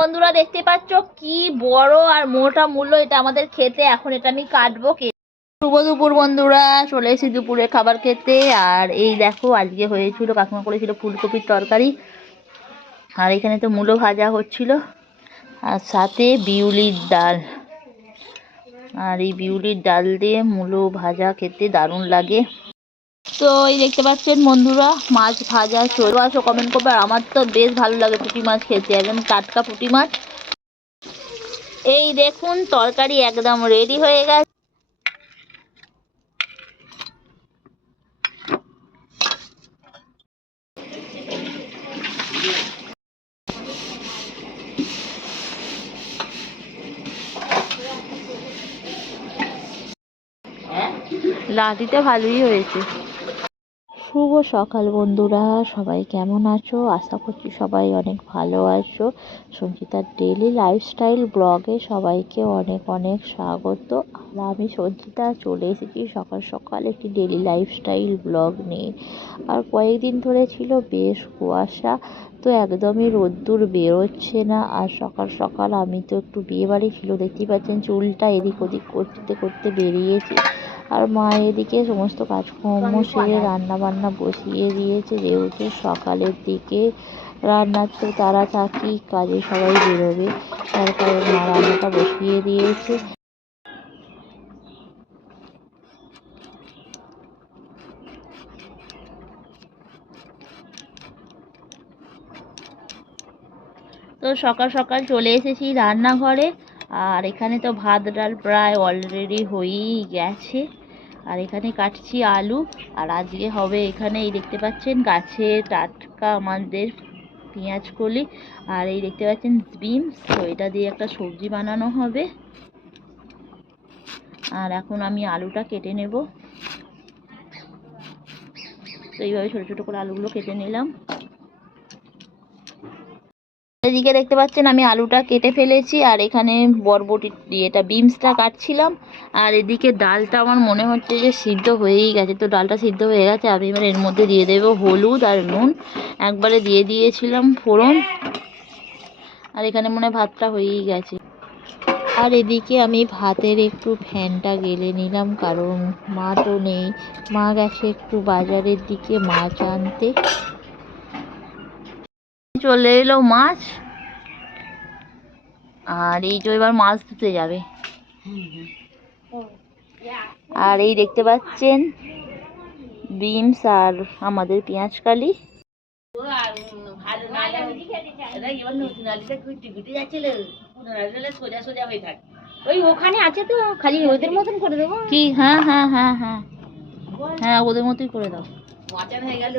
বন্ধুরা দেখতে পাচ্ছ কি বড় আর মোটা মূল্য এটা আমাদের খেতে। এখন এটা আমি কাটবো। শুভ দুপুর বন্ধুরা, চলে এসেছি দুপুরে খাবার খেতে। আর এই দেখো আজকে হয়েছিল, কাকিমা করেছিল ফুলকপির তরকারি, আর এখানে তো মূলো ভাজা হচ্ছিল, আর সাথে বিউলির ডাল। আর এই বিউলির ডাল দিয়ে মূলো ভাজা খেতে দারুণ লাগে। তো এই দেখতে পাচ্ছেন বন্ধুরা, মাছ ভাজা চলে আসো, কমেন্ট করবে। আর আমার তো বেশ ভালো লাগে পুঁটি মাছ খেতে, একদম টাটকা পুঁটি মাছ। এই দেখুন তরকারি একদম রেডি হয়ে গেছে। লাঠিটা ভালোই হয়েছে। শুভ সকাল বন্ধুরা, সবাই কেমন আছো? আশা করছি সবাই অনেক ভালো আছো। সঞ্চিতার ডেইলি লাইফস্টাইল ব্লগে সবাইকে অনেক অনেক স্বাগত। আর আমি সঞ্চিতা চলে এসেছি সকাল সকাল একটি ডেইলি লাইফস্টাইল ব্লগ নিয়ে। আর কয়েকদিন ধরে ছিল বেশ কুয়াশা, তো একদমই রোদ্দুর বেরোচ্ছে না। আর সকাল সকাল আমি তো একটু বিয়ে বাড়ি ছিল, দেখতেই পাচ্ছেন চুলটা এদিক ওদিক করতে করতে বেরিয়েছি। আর মা এদিকে সমস্ত কাজকর্ম সেরে রান্না বান্না বসিয়ে দিয়েছে, যেহেতু সকালের দিকে রান্নার তো তারা থাকি, কাজে সবাই বেরোবে, তার কারণে মা রান্নাটা বসিয়ে দিয়েছে। তো সকাল সকাল চলে এসেছি রান্নাঘরে। আর এখানে তো ভাত ডাল প্রায় অলরেডি হয়েই গেছে। আর এখানে কাটছি আলু। আর আজকে হবে এখানে, এই দেখতে পাচ্ছেন গাছে টাটকা আমাদের পেঁয়াজ কলি, আর এই দেখতে পাচ্ছেন বিনস, তো এটা দিয়ে একটা সবজি বানানো হবে। আর এখন আমি আলুটা কেটে নেব। তো এইভাবে ছোটো ছোটো করে আলুগুলো কেটে নিলাম। এদিকে দেখতে পাচ্ছেন আমি আলুটা কেটে ফেলেছি, আর এখানে বরবটি দিয়ে এটা বিনসটা কাটছিলাম। আর এদিকে ডালটা আমার মনে হচ্ছে যে সিদ্ধ হয়েই গেছে, তো ডালটা সিদ্ধ হয়ে গেছে। আমি এবার এর মধ্যে দিয়ে দেবো হলুদ আর নুন, একবারে দিয়ে দিয়েছিলাম ফোড়ন। আর এখানে মনে হয় ভাতটা হয়েই গেছে। আর এদিকে আমি ভাতের একটু ফ্যানটা গেলে নিলাম, কারণ মা তো নেই, মা গেছে একটু বাজারের দিকে মাছ আনতে। চলে এলো মাছ, আর এই যে এবার মাছ ধুতে যাবে। আর এই দেখতে পাচ্ছেন বিনস আর আমাদের পেঁয়াজ কালি। ওই ওখানে আছে তো, খালি ওদের মতন করে দেবো কি? হ্যাঁ হ্যাঁ হ্যাঁ হ্যাঁ হ্যাঁ, ওদের মতোই করে দাও। মাচান হয়ে গেল।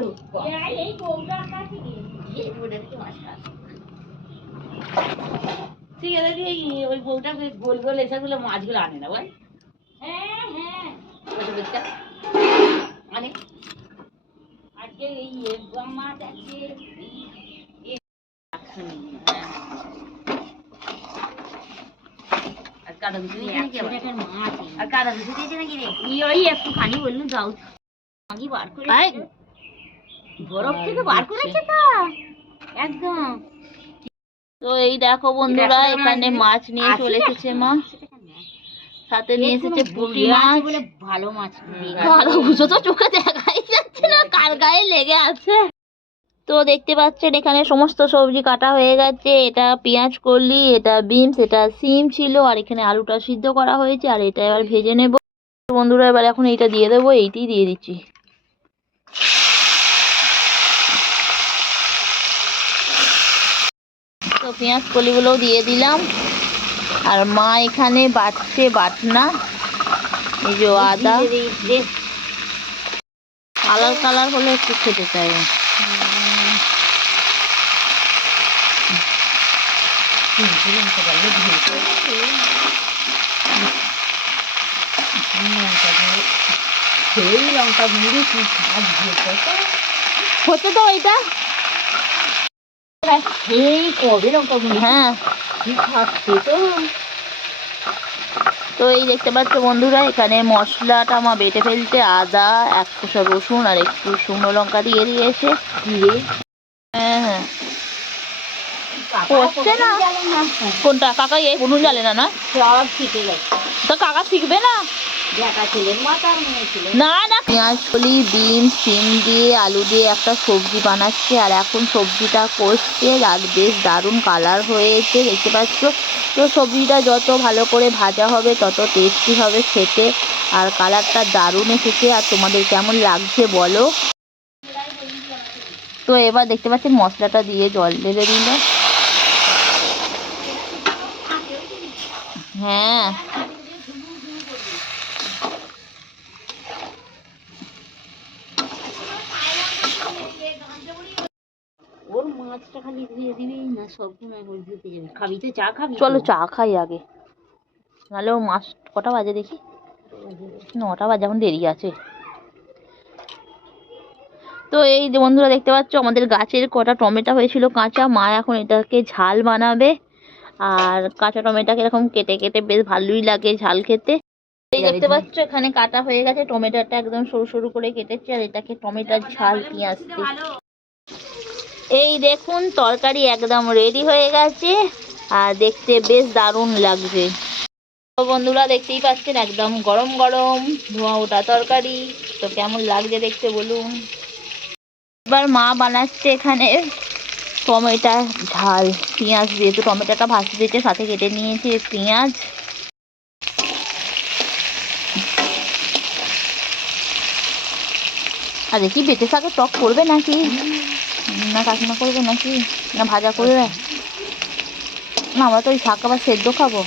ঠিক আছে, ওই বউটা গোল গোল এসেগুলো মাছগুলো আনে না ভাই। হ্যাঁ হ্যাঁ, মানে আজকে এই মাছ আছে। একটুখানি বললুম যাও, বার করে বরফ থেকে বার করেছে তো একদম। তো এই দেখো বন্ধুরা, এখানে মাছ নিয়ে চলে এসেছে মা, সাথে নিয়ে এসেছে পুঁটি মাছ বলে ভালো মাছ। কালো বুঝো তো চোখে দেখাই যাচ্ছে না কার গায়ে লেগে আছে। তো দেখতে পাচ্ছেন এখানে সমস্ত সবজি কাটা হয়ে গেছে। এটা পেঁয়াজ কলি, এটা বিনস, এটা সিম ছিল, আর এখানে আলুটা সিদ্ধ করা হয়েছে। আর এটা এবার ভেজে নেব বন্ধুরা। এবার এখন এইটা দিয়ে দেবো, এইটাই দিয়ে দিচ্ছি। তো পেঁয়াজ কলিগুলোও দিয়ে দিলাম। আর মা এখানে বাটছে বাটনা, এই যে আদা, কালার কালার হলে একটু খেতে চাইবে। লঙ্কা গুঁড়ো হচ্ছে তো এইটা, সেই কবে লঙ্কা গুঁড়ো। হ্যাঁ খাচ্ছে তো। তো এই দেখতে পাচ্ছ বন্ধুরা, এখানে মশলাটা মা বেটে ফেলতে আদা, এক কোষা রসুন আর একটু শুকনো লঙ্কা দিয়ে দিয়েছে। জিরে, হ্যাঁ হ্যাঁ, হচ্ছে না কোনটা কাকা এই উনুন জ্বালে না না সব শিখে গেছে। তো কাকা শিখবে না দেখা ছিলেন মাতার মেয়ে ছিলেন। না না পেঁয়াজ কলি ডিম সিম দিয়ে আলু দিয়ে একটা সবজি বানাচ্ছে আর এখন সবজিটা কষছে আর বেশ দারুণ কালার হয়েছে দেখতে পাচ্ছ। তো সবজিটা যত ভালো করে ভাজা হবে তত টেস্টি হবে খেতে আর কালারটা দারুণ এসেছে। আর তোমাদের কেমন লাগছে বলো। তো এবার দেখতে পাচ্ছেন মশলাটা দিয়ে জল ঢেলে দিল। হ্যাঁ ওর মাছটা খালি ধুয়ে দিবি না সবসময় করে ধুতে যাবি। খাবি তো চা খাবি? চলো চা খাই আগে, নাহলে ও মাছ কটা বাজে দেখি, 9টা বাজে, এখন দেরি আছে। তো এই যে বন্ধুরা দেখতে পাচ্ছ আমাদের গাছের কটা টমেটো হয়েছিল কাঁচা, মা এখন এটাকে ঝাল বানাবে। আর কাঁচা টমেটোকে এরকম কেটে কেটে বেশ ভালোই লাগে ঝাল খেতে। এই দেখতে পাচ্ছ এখানে কাটা হয়ে গেছে, টমেটোটা একদম সরু সরু করে কেটেছে আর এটাকে টমেটোর ঝাল পেঁয়াজ দিয়ে। এই দেখুন তরকারি একদম রেডি হয়ে গেছে আর দেখতে বেশ দারুণ লাগছে। তো বন্ধুরা দেখতেই পাচ্ছেন একদম গরম গরম ধোঁয়া ওঠা তরকারি। তো কেমন লাগছে দেখতে বলুন। এবার মা বানাচ্ছে এখানে টমেটো ঝাল পেঁয়াজ দিয়ে। তো টমেটোটা ভাজতে দিয়েছে, সাথে কেটে নিয়েছে পেঁয়াজ। আর দেখি বেটে শাকে টক করবে নাকি, না কাকিমা করবে নাকি, না ভাজা করবে। না আমরা তো ওই শাক আবার সেদ্ধ খাবো।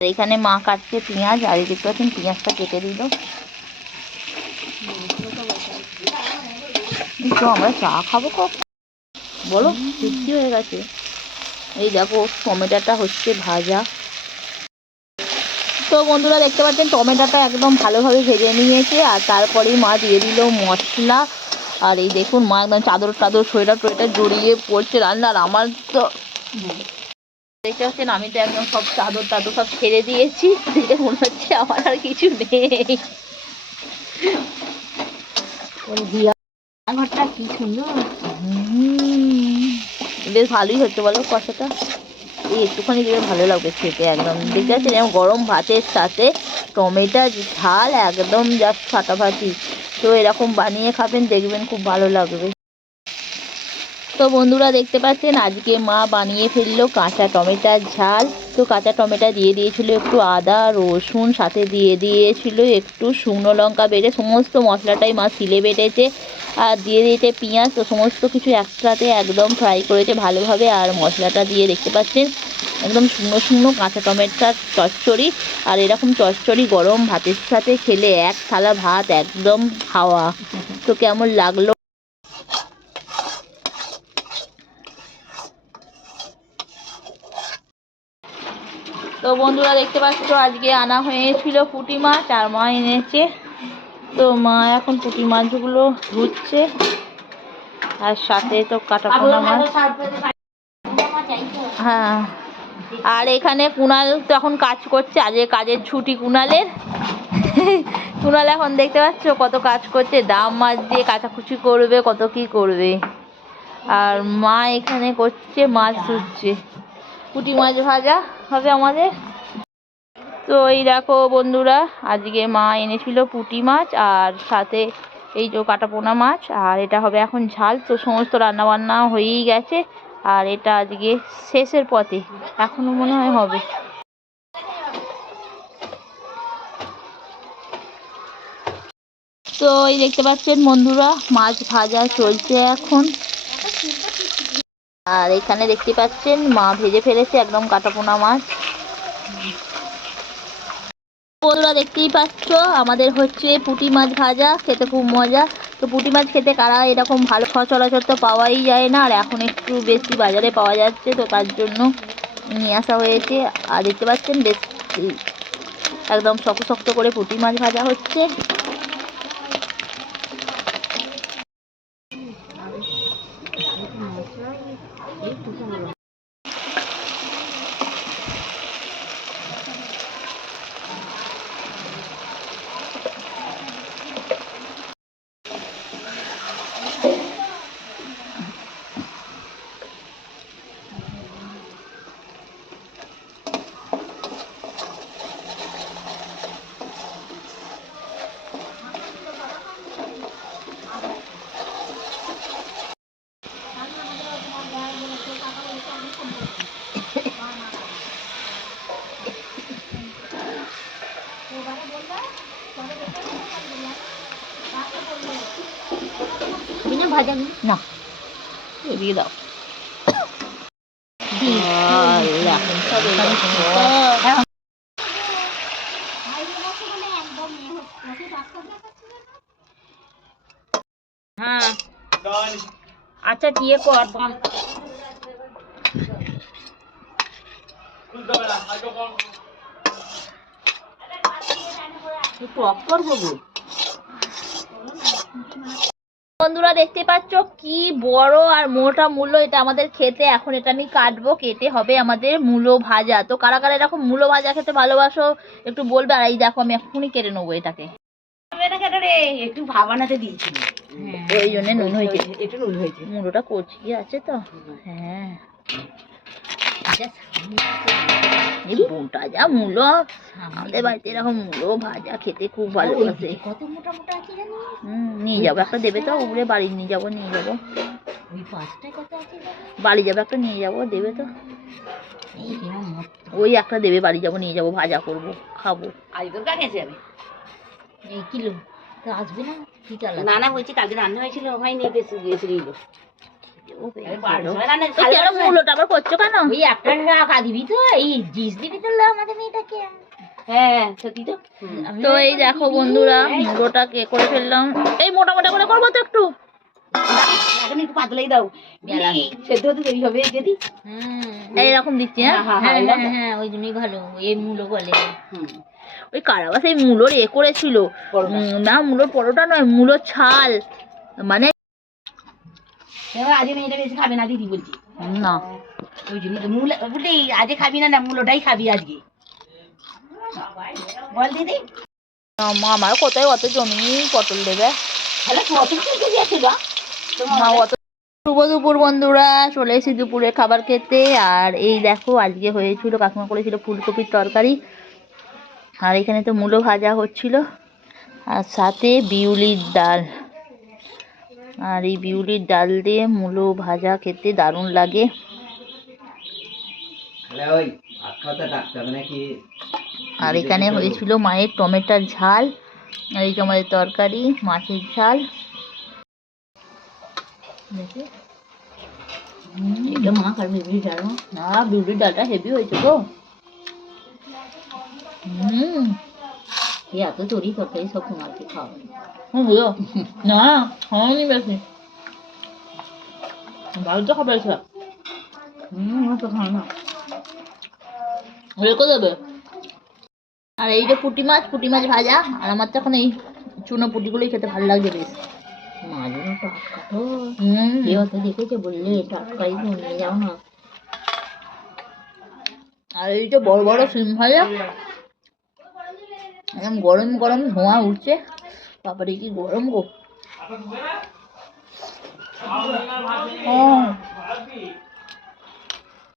এইখানে মা কাটছে পেঁয়াজ আর এই দেখতে পাচ্ছেন পেঁয়াজটা কেটে দিল। তো আমরা চা খাবো কখন বলো, সৃষ্টি হয়ে গেছে। এই দেখো টমেটোটা হচ্ছে ভাজা। তো বন্ধুরা দেখতে পাচ্ছেন টমেটোটা একদম ভালোভাবে ভেজে নিয়েছে আর তারপরেই মা দিয়ে দিল মশলা। আর এই দেখুন মা একদম চাদর টাদর সোয়েটার টোয়েটার জড়িয়ে পড়ছে রান্নার। আমার তো দেখতে পাচ্ছেন আমি তো একদম সব চাদর টাদর সব ছেড়ে দিয়েছি, দেখে মনে হচ্ছে আমার আর কিছু নেই। ঘরটা কি সুন্দর, বেশ ভালোই হচ্ছে বলো কষাটা। এই একটুখানি দিলে ভালো লাগবে খেতে একদম। দেখতে পাচ্ছেন এরকম গরম ভাতের সাথে টমেটো ঝাল একদম জাস্ট ফাটাফাটি। তো এরকম বানিয়ে খাবেন দেখবেন খুব ভালো লাগবে। তো বন্ধুরা দেখতে পাচ্ছেন আজকে মা বানিয়ে ফেললো কাঁচা টমেটোর ঝাল। তো কাঁচা টমেটো দিয়ে দিয়েছিল একটু আদা রসুন, সাথে দিয়ে দিয়েছিল একটু শুকনো লঙ্কা বেটে, সমস্ত মশলাটাই মা সিলে বেটেছে। আর দিয়ে দিয়েছে পেঁয়াজ। তো সমস্ত কিছু একসাথে একদম ফ্রাই করেছে ভালোভাবে। আর মশলাটা দিয়ে দেখতে পাচ্ছেন একদম শুকনো শুকনো কাঁচা টমেটোর চচ্চড়ি। আর এরকম চচ্চড়ি গরম ভাতের সাথে খেলে এক থালা ভাত একদম হাওয়া। তো কেমন লাগলো। তো বন্ধুরা দেখতে পাচ্ছ আজকে আনা হয়েছিল পুঁটি মাছ আর মা এনেছে। তো মা এখন পুঁটি মাছগুলো ধুচ্ছে আর সাথে তো কাটা পোনা মাছ। হ্যাঁ আর এখানে কুণাল তো এখন কাজ করছে, আজকে কাজের ছুটি কুণালের। কুণাল এখন দেখতে পাচ্ছ কত কাজ করছে, দাম মাছ দিয়ে কাচাকুচি করবে, কত কি করবে। আর মা এখানে করছে মাছ ধুচ্ছে, পুঁটি মাছ ভাজা হবে আমাদের। তো এই দেখো বন্ধুরা আজকে মা এনেছিল পুঁটি মাছ আর সাথে এই যে কাটা পোনা মাছ, আর এটা হবে এখন ঝাল। তো সমস্ত রান্না বান্না হয়েই গেছে আর এটা আজকে শেষের পথে, এখনো মনে হয় হবে। তো এই দেখতে পাচ্ছেন বন্ধুরা মাছ ভাজা চলছে এখন। আর এখানে দেখতে পাচ্ছেন মা ভেজে ফেলেছে একদম কাটা পোনা মাছ। বন্ধুরা দেখতেই পাচ্ছ আমাদের হচ্ছে পুঁটি মাছ ভাজা, খেতে খুব মজা। তো পুঁটি মাছ খেতে কারা এরকম ভালো সচরাচর তো পাওয়াই যায় না, আর এখন একটু বেশি বাজারে পাওয়া যাচ্ছে, তো তার জন্য নিয়ে আসা হয়েছে। আর দেখতে পাচ্ছেন বেশ একদম শক্ত শক্ত করে পুঁটি মাছ ভাজা হচ্ছে। ভাজা নেই না এদিকে দাও হ্যাঁ আচ্ছা দিয়ে কর টক করবো গো বন্ধুরা দেখতে পাচ্ছ কি বড় আর মোটা মূলো, এটা আমাদের খেতে। এখন এটা আমি কাটবো, কেটে হবে আমাদের মূলো ভাজা। তো কারা কারা এরকম মূলো ভাজা খেতে ভালোবাসো একটু বলবে। আর এই দেখো আমি এক্ষুনি কেটে নেবো এটাকে। একটু ভাবানাতে দিয়েছিল ওই জন্য নুন হয়েছে, একটু নুন হয়েছে মূলোটা কচি আছে তো। হ্যাঁ এই মোটা যা মূলো, আমাদের বাড়িতে এরকম মূলো ভাজা খেতে খুব ভালোবাসে। কত মোটা মোটা আছে জানি নিয়ে যাবো একটা, দেবে তো উপরে বাড়ি নিয়ে যাবো, নিয়ে যাবো ওই পাঁচটায় কত আছে বাড়ি যাবো একটা, নিয়ে যাবো, দেবে তো। ওই একটা দেবে, বাড়ি যাবো নিয়ে যাবো, ভাজা করবো খাবো। আজ তোর কাছে যাবে এই কিলো তো আসবে না কি চাল না না বলছি কালকে রান্না হয়েছিল হয়নি বেশি গিয়েছিল মূলোটা আবার করছো কেন? ওই একটা টাকা দিবি তো, এই জিস দিবি তো আমাদের মেয়েটাকে। হ্যাঁ সত্যি তো। তো এই দেখো বন্ধুরা মূলোটা কে করে ফেললাম। এই মোটা মোটা করে করবো তো একটু, এখন একটু পাতলাই দাও সেদ্ধ হতে দেরি হবে যদি। এইরকম দিচ্ছি। হ্যাঁ হ্যাঁ ওই জন্যই ভালো এই মূলো বলে। ওই কারাবা সেই মূলোর করেছিল না, মূলোর পরোটা নয়, মূলোর ছাল মানে। আজকে মেয়েটা বেশি খাবে না দিদি বলছি না, ওই জন্য তো মূলো বলি আজকে খাবি না, না মূলোটাই খাবি আজকে বল দিদি। আমার কোথায় অত জমি পটল দেবে। তাহলে কত কেজি আছে গা শুভ দুপুর বন্ধুরা, চলে এসেছি দুপুরে খাবার খেতে। আর এই দেখো আজকে হয়েছিল, কাকিমা করেছিল ফুলকপির তরকারি, আর এখানে তো মূলো ভাজা হচ্ছিল, আর সাথে বিউলির ডাল। আর এই বিউলির ডাল দিয়ে মূলো ভাজা খেতে দারুণ লাগে। আর এখানে হয়েছিল মায়ের টমেটোর ঝাল, আর এই যে আমাদের তরকারি মাছের ঝাল। এটা মা আর বিউলির ডাল না, বিউলির ডালটা হেভি হয়েছে তো। এত তরি তরকারি সব তোমাকে খাওয়া না খাওয়ানি বেশি, বাড়িতে খাবার তো খাও না, রেখে দেবে। আর এই যে পুঁটি মাছ ভাজা, আর আমার তো এখন এই চুনো পুঁটিগুলোই খেতে ভালো লাগছে বেশ। মাছগুলো টাটকা তো তো দেখেছে বললে টাটকাই তো নিয়ে যাও না। আর এই যে বড় বড় সিম ভাজা, একদম গরম গরম ধোঁয়া উঠছে, তারপরে কি গরম গো।